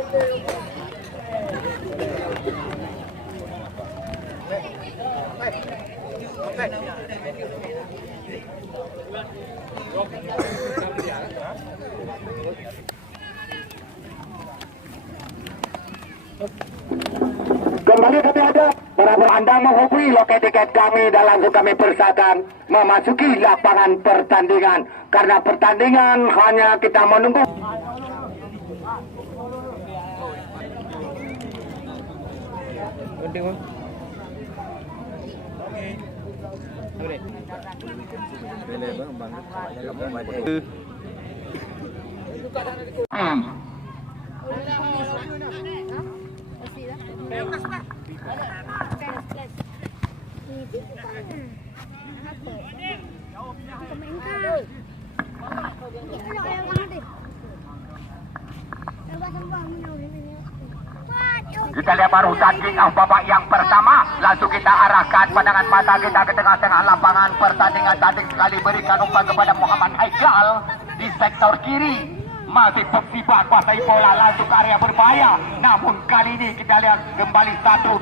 Kembali kami ada para Anda menghubungi loket tiket kami dan langsung kami persilakan memasuki lapangan pertandingan. Karena pertandingan hanya kita menunggu. Kita lihat baru tanding babak yang pertama. Langsung kita arahkan pandangan mata kita ke tengah-tengah lapangan pertandingan. Tanding sekali berikan umpan kepada Muhammad Haikal di sektor kiri. Masih Persiba kuasai bola langsung ke area berbahaya. Namun kali ini kita lihat kembali satu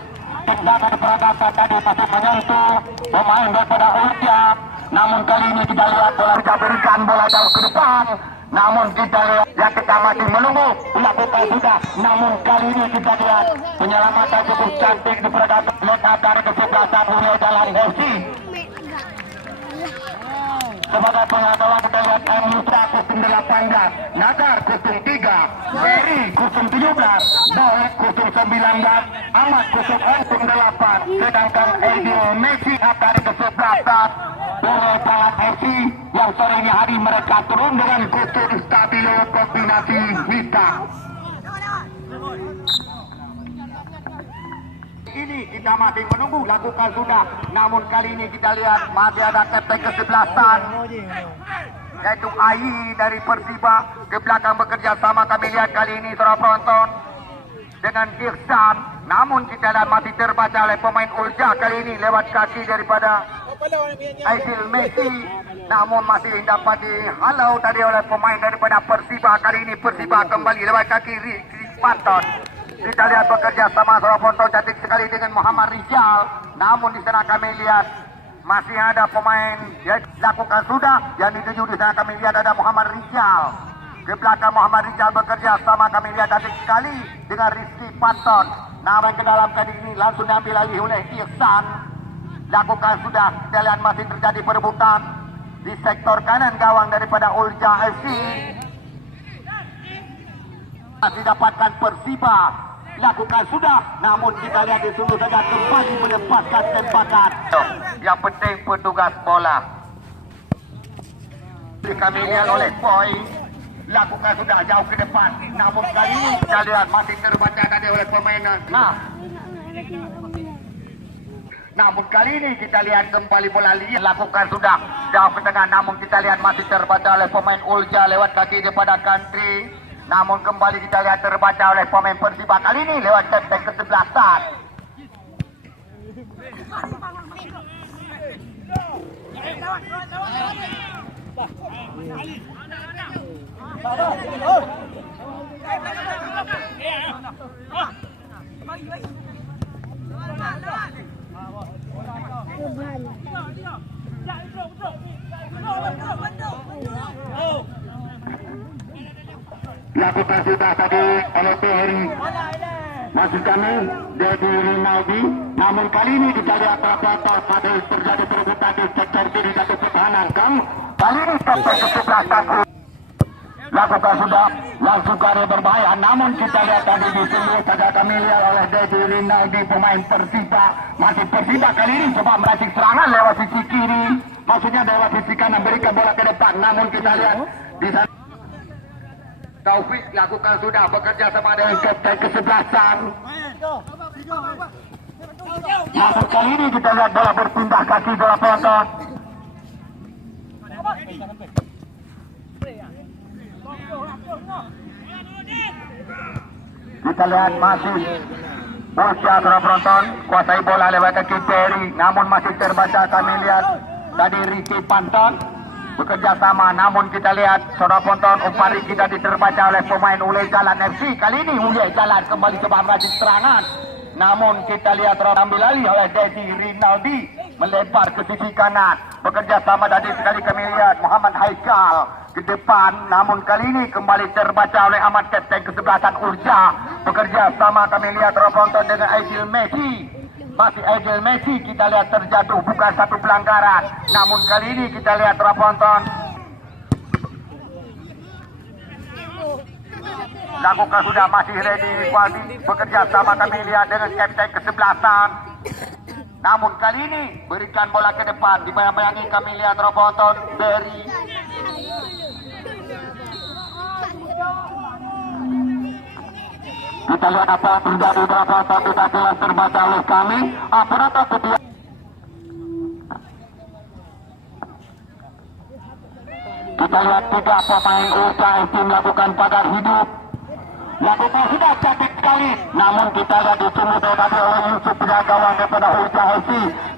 tendangan peradaban tadi masih menyentuh pemain daripada Ulja. Namun kali ini kita lihat bola kita berikan bola jauh ke depan. Namun kita lihat yang kita masih menunggu lakukan sudah. Namun kali ini kita lihat penyelamatan cukup cantik di peradaban lekat dari kesebelasan Ulja Jalan Hesi. Sebagai pengetahuan kita lihat Musa 08, Nagar 03, Ferry 017, Boek 019, Ahmad 008, sedangkan Edil Messi dari kesebelasan Ulja Jalan Hesi yang sore ini hari mereka turun dengan kusur stabilo kombinasi Mita. Ini kita masih menunggu lakukan sudah. Namun kali ini kita lihat masih ada kapten kesebelasan yaitu Ai dari Persiba ke belakang bekerja sama. Kami lihat kali ini saudara penonton dengan Irsan. Namun kita lihat masih terbaca oleh pemain Ulja kali ini lewat kaki daripada Aidil Messi. Namun masih dapat dihalau tadi oleh pemain daripada Persiba. Kali ini Persiba kembali lewat kaki Panton. Kita lihat bekerja sama seorang penonton cantik sekali dengan Muhammad Rizal. Namun di sana kami lihat masih ada pemain yang lakukan sudah. Yang dituju di sana kami lihat ada Muhammad Rizal. Ke belakang Muhammad Rizal bekerja sama kami lihat cantik sekali dengan Rizky Panton. Namun ke dalam kali ini langsung diambil alih oleh Irsan. Lakukan sudah. Kita lihat masih terjadi perebutan di sektor kanan gawang daripada Ulja FC. Masih dapatkan Persiba. Lakukan sudah, namun kita lihat di sini saja kembali melepaskan tembakan. Yang penting petugas bola. Kami lihat oleh Boy. Lakukan sudah jauh ke depan. Namun kali ini kita lihat masih terbaca tadi oleh pemain. Namun kali ini kita lihat kembali bola liar. Lakukan sudah jauh ke tengah. Namun kita lihat masih terbaca oleh pemain Ulja lewat kaki daripada Country. Namun kembali kita lihat terbaca oleh pemain Persiba kali ini lewat tap-tap kesebelasan. Lakukan sudah tadi oleh Ferry. Masih kami dari Rinaldi. Namun kali ini kita lihat apa-apa pada terjadi perebutan di sektor kiri dan pertahanan. Kali ini sampai kesebelasan. Lakukan sudah langsung ke berbahaya. Namun kita lihat tadi di sini saja kami lihat oleh dari Rinaldi pemain Persiba. Masih Persiba kali ini coba meracik serangan lewat sisi kiri. Maksudnya lewat sisi kanan berikan bola ke depan. Namun kita lihat di sana Taufik lakukan sudah bekerja sama dengan kapten kesebelasan. Namun kali ini kita lihat bola berpindah kaki bola penonton. Kita lihat masih Ulja seorang penonton kuasai bola lewat kaki Ferry. Namun masih terbaca kami lihat tadi Ricky Panton. bekerja sama, namun kita lihat saudara penonton umpan kita diterbaca oleh pemain Ulay Jalan FC. Kali ini Ulay Jalan kembali coba merajut serangan, namun kita lihat ambil alih oleh Dedi Rinaldi, melebar ke sisi kanan, bekerja sama tadi sekali kami lihat Muhammad Haikal ke depan, namun kali ini kembali terbaca oleh Ahmad Kapten kesebelasan Urja, bekerja sama kami lihat saudara penonton dengan Aidil Messi. Masih Aidil Messi kita lihat terjatuh, bukan satu pelanggaran, namun kali ini kita lihat penonton lakukan sudah masih ready Waldi, bekerja sama kami lihat dengan kapten kesebelasan, namun kali ini berikan bola ke depan, dibayang-bayangi kami lihat penonton dari kita lihat apa yang terjadi berapa satu jelas terbaca oleh kami. Penonton setia. Kita lihat tiga pemain UKFC melakukan pagar hidup. Lakukan sudah cantik sekali. Namun kita lihat di sini tadi oleh Yusuf gawang daripada UKFC.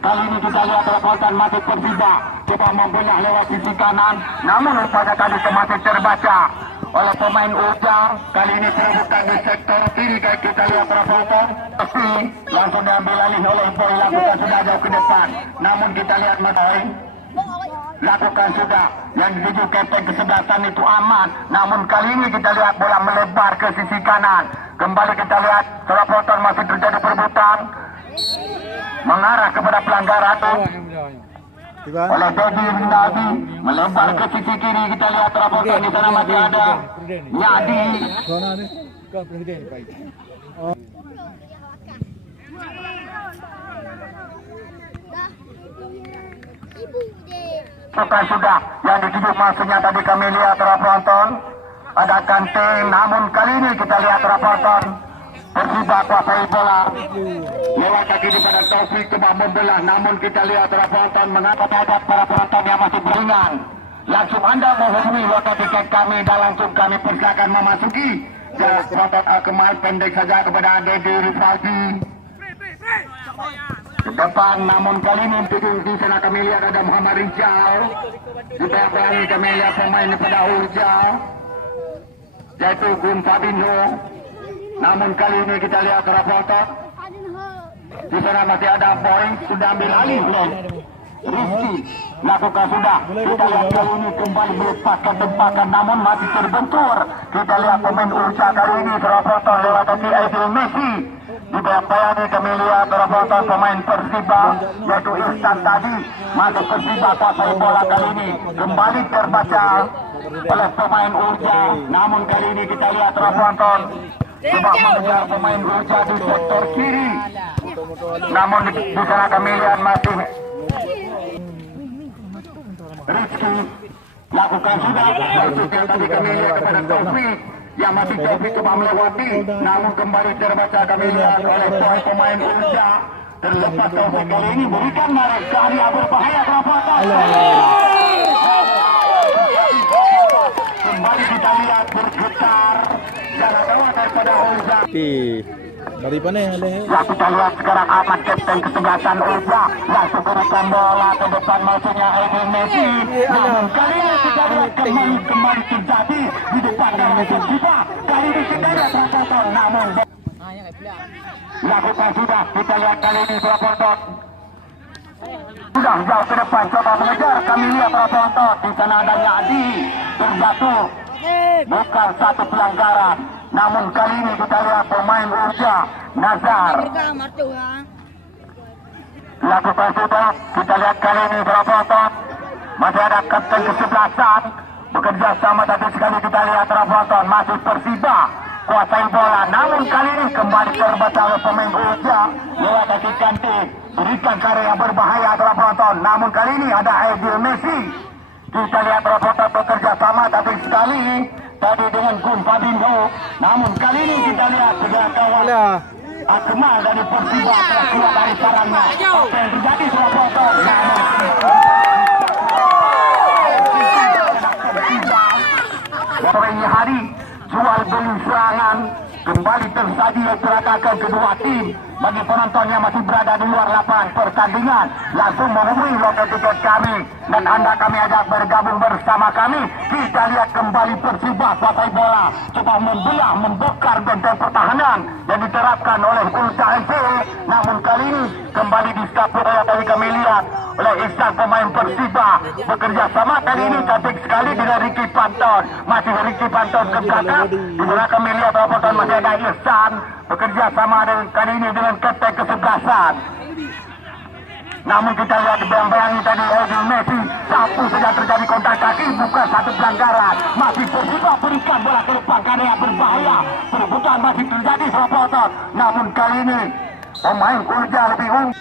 Kali ini kita lihat penonton masih Persiba coba membelah lewat sisi kanan. Namun pada kali masih terbaca oleh pemain Ujang. Kali ini terbuka di sektor kiri. Kita lihat penonton langsung diambil alih oleh Boy, lakukan sudah jauh ke depan, namun kita lihat Boy lakukan sudah yang dituju kapten kesebelasan itu aman, namun kali ini kita lihat bola melebar ke sisi kanan. Kembali kita lihat saudara penonton masih terjadi perebutan mengarah kepada pelanggaran oleh Dedi Rinaldi, melebar ke sisi kiri. Kita lihat penonton di sana masih ada Yadi. Bukan sudah yang dituju maksudnya tadi kami lihat penonton ada Kante, namun kali ini kita lihat penonton Persiba kuasai bola lewat kaki daripada Taufik coba membelah, namun kita lihat penonton mengapa terhadap para penonton yang masih beringan. Langsung anda menghubungi lokal tiket kami dan langsung kami persilakan memasuki penonton Kemal pendek saja kepada Dedi Rinaldi ke depan, namun kali ini di sana kami lihat ada Muhammad Rijal. Kita bayangi kami lihat pemain daripada Urja yaitu Gun Fabinho, namun kali ini kita lihat penonton di sana masih ada Boy, sudah ambil alih Rizky, lakukan sudah. Kita lihat kali ini kembali melepaskan tempakan, namun masih terbentur. Kita lihat pemain Urja kali ini penonton lewat kaki Aidil Messi. Dibayang-bayangi kami lihat penonton pemain Persiba yaitu Ihsan tadi masuk Persiba kuasai bola kali ini kembali terbaca oleh pemain Urja, namun kali ini kita lihat penonton coba mengejar pemain Urja di sektor kiri, namun di sana kami lihat masih Rizky, lakukan sudah. Yang tadi kami lihat kepada Taufik yang masih Taufik coba melewati, namun kembali terbaca kami lihat oleh pemain Urja. Terlepas Taufik kali ini berikan narik ke area berbahaya penonton. Kembali kita lihat bergetar jalan gawang daripada Urja. Dari mana yang ada? Ya, kita lihat sekarang Ahmad Kapten kesebelasan Urja langsung berikan bola ke depan maksudnya Aidil Messi. Namun kali ini kita lihat kembali terjadi di depan dari Persiba. Kali ini kita lihat penonton, namun lakukan sudah. Kita lihat kali ini penonton sudah jauh ke depan coba mengejar. Kami lihat penonton di sana ada Yadi terjatuh, bukan satu pelanggaran, namun kali ini kita lihat pemain Urja Nazar lakukan sudah. Kita lihat kali ini penonton masih ada kapten kesebelasan bekerja sama tadi sekali. Kita lihat penonton masih Persiba kuasai bola, namun kali ini kembali terbaca oleh pemain Urja lewat kaki cantik, berikan karya yang berbahaya penonton, namun kali ini ada Aidil Messi. Kita lihat penonton bekerja sama tadi sekali tadi dengan Gun Fabinho, namun kali ini kita lihat kawan Akmal dari Persiba telah keluar dari sarangnya. Apa yang terjadi penonton? Sore hari jual beli serangan kembali tersaji pergerakan kedua tim. Bagi penonton yang masih berada di luar lapangan pertandingan, langsung menghubungi loket tiket kami dan anda kami ajak bergabung bersama kami. Kita lihat kembali Persiba kuasai bola, coba membelah, membongkar benteng pertahanan yang diterapkan oleh Ultra FC. Namun kali ini kembali disapu tadi kami lihat oleh Ihsan, pemain Persiba bekerja sama kali ini cantik sekali dengan Ricky Panton. Masih Ricky Panton ke belakang, di sana kami lihat Roboton masih ada Ihsan bekerja sama dengan kali ini dengan ketek kesebelasan. Namun kita lihat bayang-bayang tadi Edil Messi sapu saja terjadi kontak kaki, bukan satu pelanggaran. Masih Persiba berikan bola ke depan karena yang berbahaya. Perebutan masih terjadi Roboton. Namun kali ini pemain Ulja lebih unggul.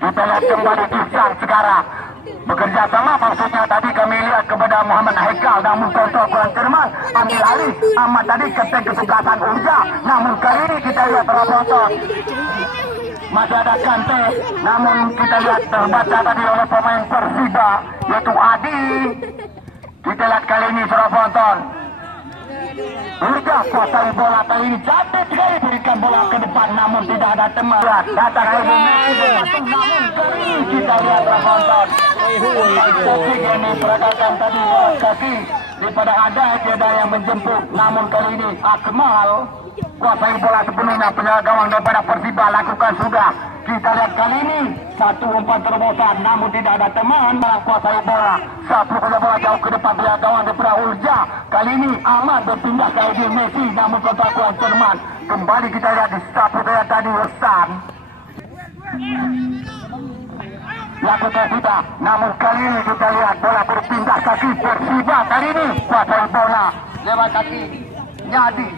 Kita lihat kembali Ihsan sekarang bekerja sama, maksudnya tadi kami lihat kepada Muhammad Haikal, namun kontrol kurang cermat, ambil alih Ahmad tadi ketek kesebelasan Ulja. Namun kali ini kita lihat Roboton masih ada Kante, namun kita lihat terbaca tadi oleh pemain Persiba yaitu Adi. Kita lihat kali ini Roboton Ulja kuasai bola kali ini, cantik sekali berikan bola ke depan, namun tidak ada teman. Datang Edil Messi, namun kali ini kita lihat Roboton ini pergerakan tadi kaki daripada ada tiada yang menjemput. Namun kali ini Akmal kuasai bola sepenuhnya, penjaga gawang daripada Persiba lakukan sudah. Kita lihat kali ini satu umpan terobosan, namun tidak ada teman kuasai bola. Sapu bola jauh ke depan penjaga gawang daripada Ulja. Kali ini Ahmad berpindah ke Edil Messi, namun kontrol kurang cermat. Kembali kita lihat di sapu bola tadi Ihsan lakukan sudah, namun kali ini kita lihat bola berpindah kaki. Persiba kali ini kuasai bola lewat kaki Nyadi.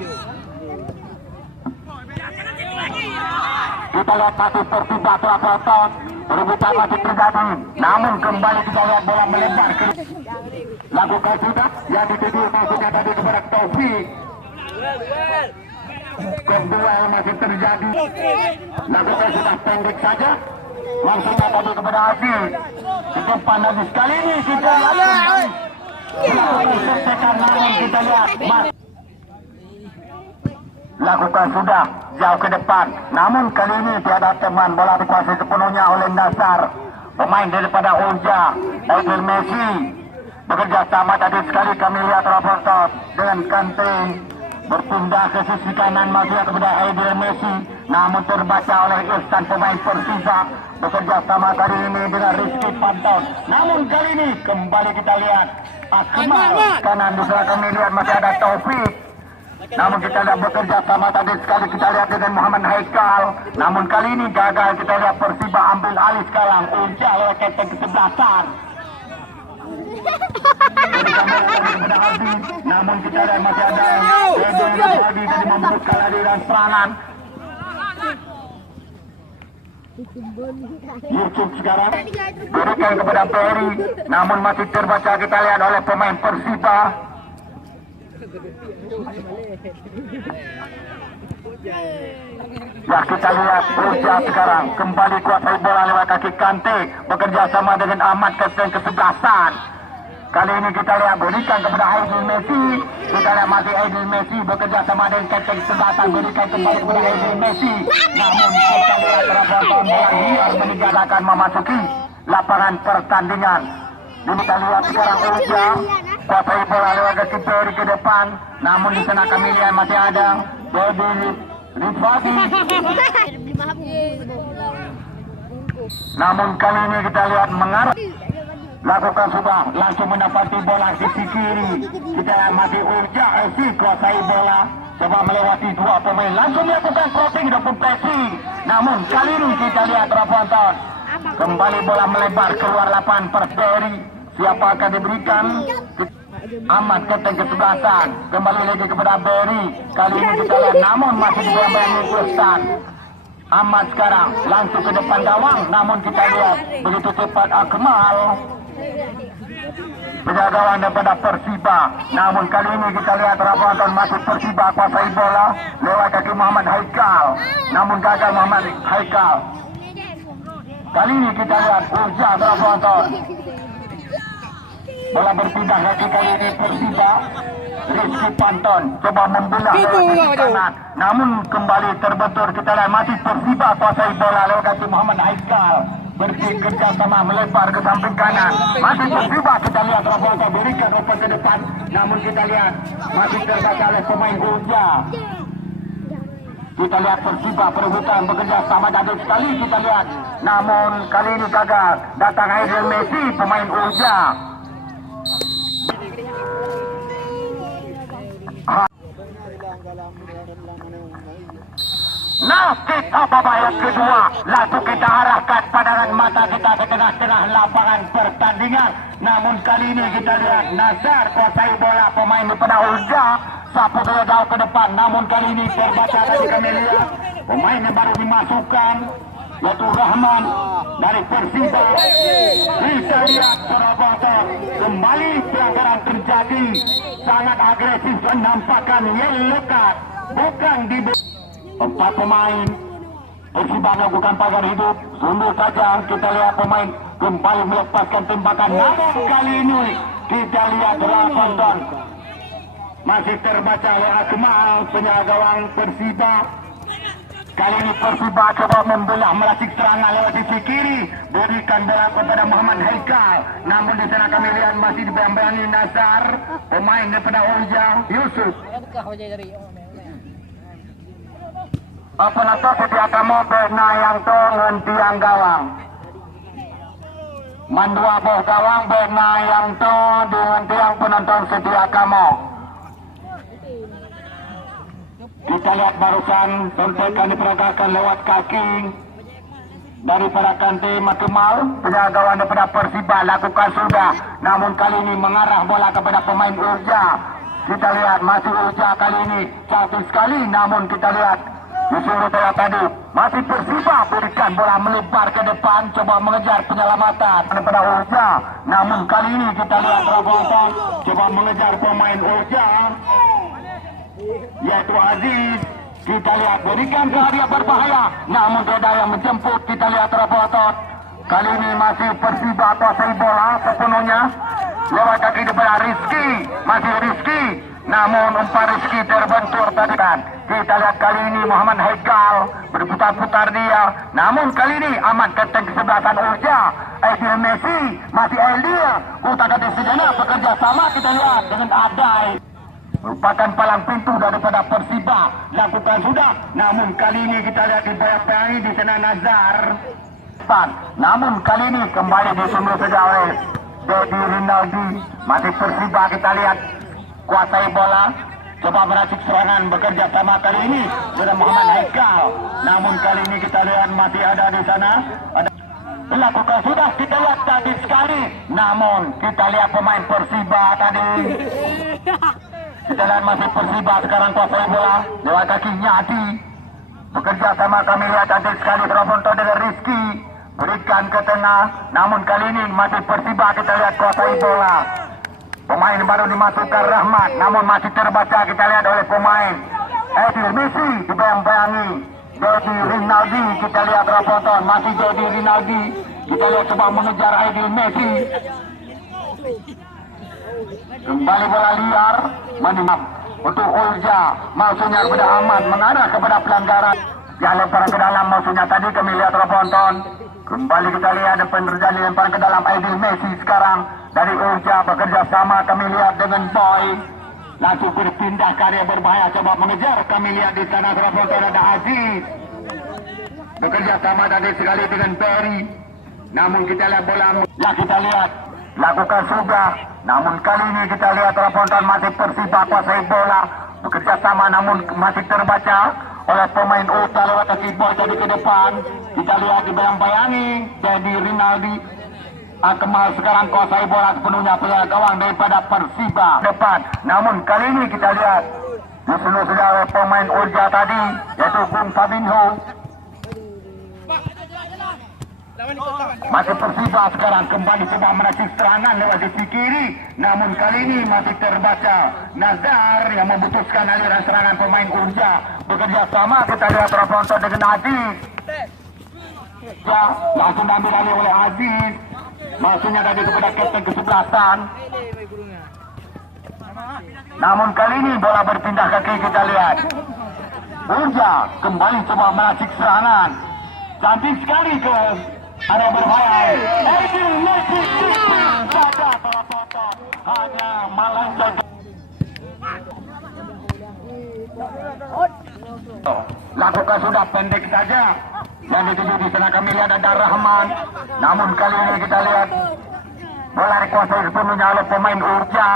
Kita lihat masih Persiba Roboton, perebutan masih terjadi, namun kembali kita lihat bola melebar ke lakukan sudah yang dituju maksudnya tadi kepada Taufik. Kedua masih terjadi, lakukan sudah pendek saja maksudnya tadi kepada Adi di depan lagi. Sekali ini kita lihat melakukan sertekan, namun kita lihat lakukan sudah jauh ke depan, namun kali ini tiada teman. Bola dikuasai sepenuhnya oleh Nasar, pemain daripada Ulja. Edil Messi bekerja sama tadi sekali kami lihat Roboton dengan Kante berpindah ke sisi kanan masih kepada Edil Messi, namun terbaca oleh Ihsan, pemain Persiba bekerja sama kali ini dengan Rizky Panton. Namun kali ini kembali kita lihat Akmal kanan, di sana kami lihat masih ada Taufik, namun kita lihat bekerja sama tadi sekali kita lihat dengan Muhammad Haikal. Namun kali ini gagal, kita lihat Persiba ambil alih sekarang. Ulja lewat ketek kesebelasan, namun kita lihat masih ada Edi tadi memberikan aliran serangan. Yusuf sekarang berikan kepada Ferry, namun masih terbaca kita lihat oleh pemain Persiba. Ya, kita lihat Ulja sekarang kembali kuasai bola lewat kaki Kante bekerja sama dengan Ahmad ketek kesebelasan. Kali ini kita lihat berikan kepada Edil Messi. Kita lihat masih Edil Messi bekerja sama dengan ketek kesebelasan, berikan kembali kepada Edil Messi. Namun kita lihat Roboton bola liar meninggalkan memasuki lapangan pertandingan. Ini kita lihat sekarang Ulja kuasai bola lewat kaki Ferry ke depan, namun di sana kami lihat masih ada Dedi Rifadi. Namun kali ini kita lihat mengarah, lakukan sudah langsung mendapati bola sisi kiri. Kita masih Ulja FC kuasai bola, coba melewati dua pemain, langsung melakukan crossing ataupun pressing. Namun kali ini kita lihat Roboton kembali bola melebar keluar lapangan per Ferry. Siapa akan diberikan? Ahmad ketek kesebelasan, kembali lagi kepada Berry. Kali ini kita lihat, namun masih diambil Ihsan. Ahmad sekarang langsung ke depan gawang, namun kita lihat begitu cepat Akmal penjaga gawang daripada Persiba. Namun kali ini kita lihat Roboton masuk Persiba kuasai bola lewat kaki Muhammad Haikal, namun gagal Muhammad Haikal. Kali ini kita lihat Ulja Roboton Bola berpindah lagi kali ini Persiba. Rizky Panton coba membelah lewat kanan, namun kembali terbentur. Kita lihat masih Persiba kuasai bola lewat kaki Muhammad Haikal. Bekerja sama melebar ke samping kanan. Masih Persiba, kita lihat Rafael berikan umpan ke depan, namun kita lihat masih terbaca oleh pemain Ulja. Kita lihat Persiba perebutan bekerja sama daduk sekali, kita lihat, namun kali ini gagal. Datang Aidil Messi, pemain Ulja. Nah, kita babak kedua, lalu kita arahkan pandangan mata kita ke tengah-tengah lapangan pertandingan. Namun kali ini kita lihat Nazar kuasai bola, pemain daripada Ulja sapu dia jauh ke depan. Namun kali ini terbaca tadi kami lihat pemain yang baru dimasukkan yaitu Rahman dari Persiba. Kita lihat Surabaya kembali pelanggaran terjadi, sangat agresif menampakkan yellow card, bukan di 4 pemain Persiba melakukan pagar hidup. Sungguh saja kita lihat pemain kembali melepaskan tembakan, namun kali ini kita lihat Rafael masih terbaca oleh Akmal, penjaga gawang Persiba. Kali ini Persiba coba membelah melasik serangan lewat sisi kiri, berikan bola kepada Muhammad Haikal, namun di sana kami lihat masih dibayang-bayangi Nazar, pemain daripada Ulja Yusuf. Penonton setia kamu Berna yang to ngentiang gawang. Mandua boh gawang Berna yang to dengan tiang penonton setia kamu. Kita lihat barusan sampaikan diperagakan lewat kaki daripada Kante Makemal, penjaga gawang daripada Persiba lakukan sudah, namun kali ini mengarah bola kepada pemain Ulja. Kita lihat masih Ulja kali ini cantik sekali, namun kita lihat disuruh bola tadi masih Persiba berikan bola melebar ke depan, coba mengejar penyelamatan daripada Ulja, namun kali ini kita lihat Rafael coba mengejar pemain Ulja yaitu Aziz. Kita lihat berikan ke dia berbahaya, namun dia yang menjemput. Kita lihat Rafael kali ini masih Persiba kuasai bola sepenuhnya lewat kaki daripada Rizky, masih Rizky, namun umpan Rizky terbentur tadi kan. Kita lihat kali ini Muhammad Haikal berputar-putar dia, namun kali ini amat keteng kesebelasan Ulja. Aidil Messi, masih Elia, Utaka Desidena bekerja sama, kita lihat dengan Adai. Merupakan palang pintu daripada Persiba, lakukan sudah, namun kali ini kita lihat dibayang-bayangi di sana Nazar. Namun kali ini kembali disundul saja oleh Dedi Rinaldi. Masih Persiba kita lihat kuasai bola, coba meracik serangan bekerja sama kali ini dengan Muhammad Haikal. Namun kali ini kita lihat masih ada di sana. Lakukan sudah, kita lihat tadi sekali, namun kita lihat pemain Persiba tadi. Kita lihat masih Persiba sekarang kuasai bola lewat kaki Nyati. Bekerja sama kami lihat cantik sekali Trafonto dengan Rizky. Berikan ke tengah, namun kali ini masih Persiba kita lihat kuasai bola. Pemain baru dimasukkan Rahmat, namun masih terbaca kita lihat oleh pemain Aidil Messi dibayang-bayangi. Dedi Rinaldi, kita lihat Trafonto, masih Dedi Rinaldi. Kita lihat coba mengejar Aidil Messi. Kembali bola liar, menimam untuk Ulja, maksudnya kepada Ahmad, mengarah kepada pelanggaran. Dia lempar ke dalam, maksudnya tadi kami lihat Raponton. Kembali kita lihat depan terjadi lempar ke dalam Aidil Messi sekarang. Dari Ulja bekerja sama kami lihat dengan Boy. Langsung berpindah karya berbahaya, coba mengejar. Kami lihat di sana Raponton ada Aziz. Bekerja sama tadi sekali dengan Perry. Namun kita lihat bola, ya kita lihat lakukan sudah, namun kali ini kita lihat Raponton masih Persiba kuasai bola, bekerja sama namun masih terbaca oleh pemain Ulja lewat kaki Boy tadi ke depan. Kita lihat dibayang-bayangi jadi Rinaldi. Akmal sekarang kuasai bola sepenuhnya, penjaga gawang daripada Persiba depan, namun kali ini kita lihat disuruh sudah oleh pemain Ulja tadi yaitu Bung Fabinho. Masih Persiba sekarang kembali coba meracik serangan lewat sisi kiri, namun kali ini masih terbaca Nazar yang memutuskan aliran serangan pemain Ulja. Bekerja sama kita lihat Rafonto dengan Aziz. Ya, langsung diambil alih oleh Aziz. Maksudnya tadi kepada kapten kesebelasan Namun kali ini bola berpindah kaki, kita lihat. Urja kembali coba meracik serangan. Cantik sekali ke area berbahaya. Edil Messi saja terpotong. Hanya melenceng. Lakukan sudah pendek saja. Yang dituju di sana kami lihat ada Rahman. Namun kali ini kita lihat bola dikuasai sepenuhnya oleh pemain Urja.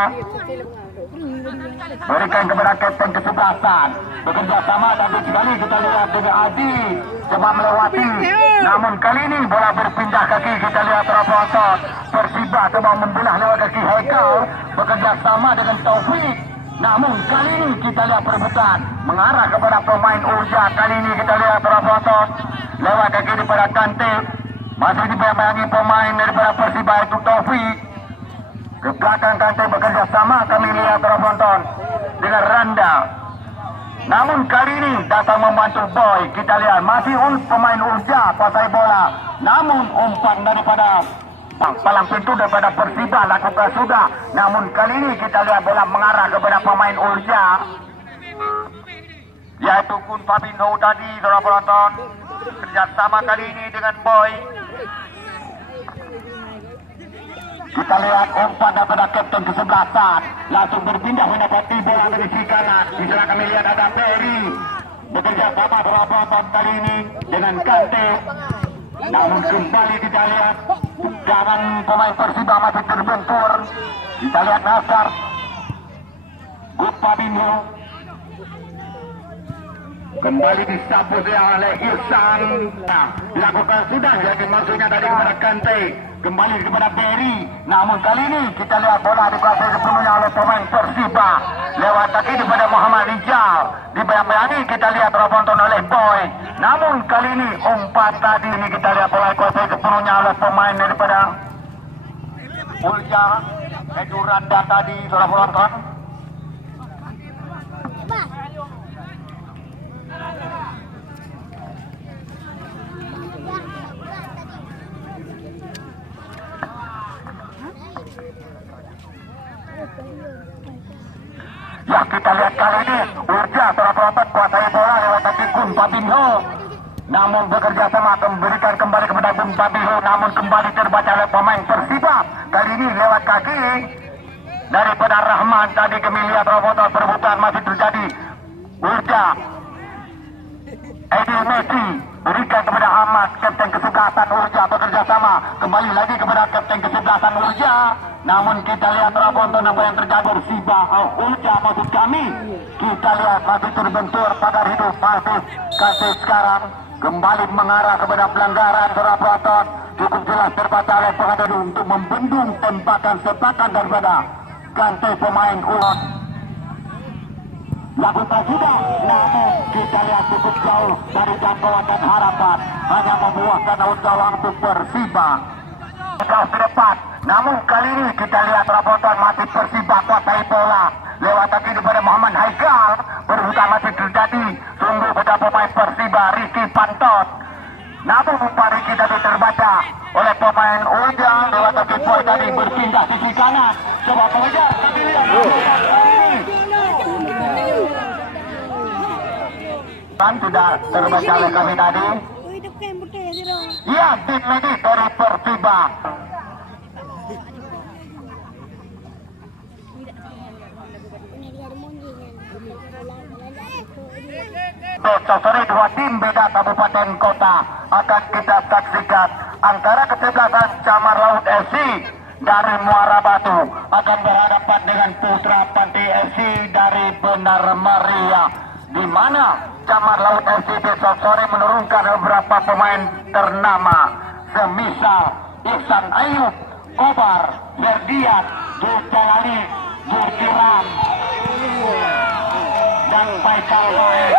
Berikan kepada kapten kesebelasan. Bekerja sama tapi sekali kita lihat juga Adi coba melewati. Namun kali ini bola berpindah kaki, kita lihat terpotong. Persiba coba membelah lewat kaki Haikal. Bekerja sama dengan Taufik. Namun kali ini kita lihat perebutan mengarah kepada pemain Urja. Kali ini kita lihat terpotong lewat kaki daripada Kante. Masih dibayangi pemain daripada Persiba itu Taufik. Ke belakang Kante bekerja sama, kami lihat terpotong dengan Randa. Namun kali ini datang membantu Boy. Kita lihat masih pemain Urja pasai bola. Namun umpan daripada palang pintu daripada Persiba lakukan sudah. Namun kali ini kita lihat bola mengarah kepada pemain Urja, yaitu Kun Fabinho tadi, saudara penonton. Kerjasama kali ini dengan Boy. Kita lihat umpan daripada kapten kesebelasan. Langsung berpindah mendapati bola dari sisi kanan. Di sana kami lihat ada Perry. Bekerja sama saudara kali ini dengan Kante. Namun kembali kita lihat jangan pemain Persiba masih terbentur. Kita lihat Nasar. Kun Fabinho. Kembali disapu oleh Irsan. Nah, dilakukan sudah, jadi maksudnya dari kepada Kante. Kembali kepada Perry. Namun kali ini kita lihat bola dikuasai sepenuhnya oleh pemain Persiba. Lewat kaki daripada Muhammad Rijal. Dibayang-bayangi kita lihat terpotong oleh Boy. Namun kali ini umpan tadi ini kita lihat bola dikuasai sepenuhnya oleh pemain daripada Urja. Edu Randa tadi, saudara penonton. Ya, kita lihat kali ini Urja terpotong kuasai bola lewat kaki Kun Fabinho. Namun bekerja sama memberikan kembali kepada Kun Fabinho. Namun kembali terbaca oleh pemain Persiba. Kali ini lewat kaki daripada Rahman. Tadi kami lihat terpotong perebutan masih terjadi. Urja, Edil Messi berikan kepada Ahmad, kapten kesebelasan Urja bekerja sama. Kembali lagi kepada kapten kesebelasan Urja. Namun kita lihat terpotong apa yang terjadi. Persiba Urja maksud kami. Kita lihat masih terbentur pagar hidup masih kasih sekarang. Kembali mengarah kepada pelanggaran terpotong. Cukup jelas terbaca oleh pengadilan untuk membendung tembakan-sepakan daripada Kante pemain Ulos. Lakukan sudah, namun kita lihat cukup jauh dari jangkauan dan harapan. Hanya membuahkan gawang untuk Persiba. Jauh ke depan, namun kali ini kita lihat terpotong masih Persiba kuasai bola. Lewat kaki daripada Muhammad Haikal. Perebutan masih terjadi. Sungguh pada pemain Persiba Rizky Pantot. Namun umpan Rizky tadi terbaca oleh pemain Urja. Lewat kaki Boy tadi berpindah sisi kanan. Coba mengejar, tapi lihat sudah terbaca oleh kami tadi. Ya, tim ini dari Persiba. Sore dua tim beda kabupaten kota akan kita saksikan antara kesebelasan Camar Laut FC dari Muara Batu akan berhadapan dengan Putra Pantai FC dari Benar Meriah, di mana Camar Laut FC besok sore menurunkan beberapa pemain ternama semisal Ihsan Ayub, Kobar, Ferdian, Zuljalali, Zulkiram dan Faisal Wahid.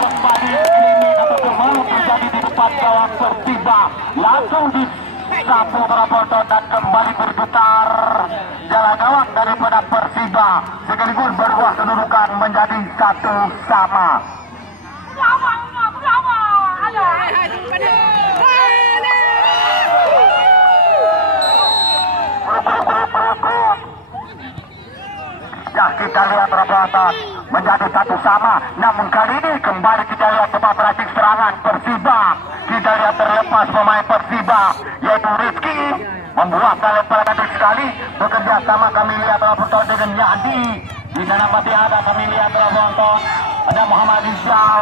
Kembali ini atau kembali terjadi di depan gawang Persiba, langsung disapu terpotong dan kembali bergetar jalan gawang daripada Persiba, sekaligus berubah kedudukan menjadi 1-1. Ya kita lihat penonton menjadi 1-1, namun kali ini kembali kita lihat coba perhati serangan Persiba. Kita lihat terlepas pemain Persiba yaitu Rizky membuat lemparan sekali bekerja sama. Kami lihat penonton dengan Yadi. Di sana masih ada, kami lihat penonton ada Muhammad Rizal,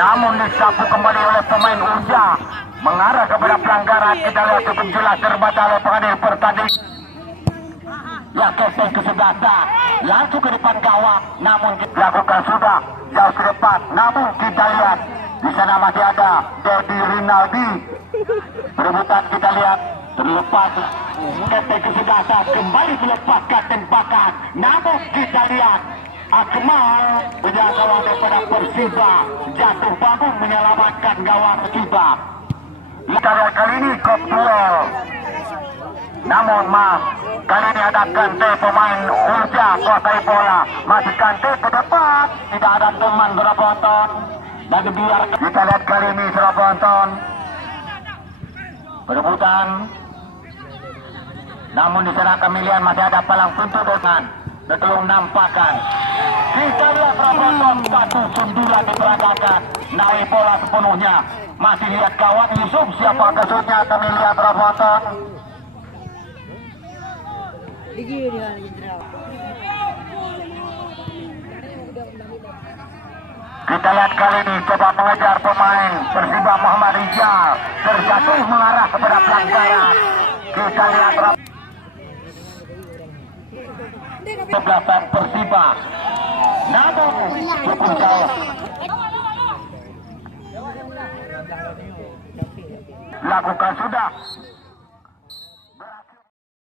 namun disapu kembali oleh pemain Uja mengarah kepada pelanggaran. Kita lihat cukup jelas terbaca oleh pengadil pertandingan. Ya, keseng kesebelasan langsung ke depan gawang, namun dilakukan sudah jauh ke depan, namun kita lihat di sana masih ada Dedi Rinaldi. Perebutan kita lihat terlepas, keseng kesebelasan kembali melepaskan tembakan, namun kita lihat Akmal penjagawang daripada Persiba jatuh bangun menyelamatkan gawang Persiba. Kita lihat kali ini Koptuel, namun kali ini ada Kante pemain Urja kuasai bola, masih Kante ke depan, tidak ada teman penonton dan dibiarkan. Kita lihat kali ini penonton perebutan, namun di sana kami lihat masih ada palang pintu dengan belum nampakkan. Kita lihat penonton satu sundulan diperagakan, naik bola sepenuhnya, masih lihat kawan Yusuf siapa kesutnya. Kami lihat penonton. Kita lihat kali ini coba mengejar pemain Persiba Muhammad Rizal, terjatuh mengarah kepada pelanggaran. Kita lihat kebelasan Persiba, namun cukup jauh. Lakukan sudah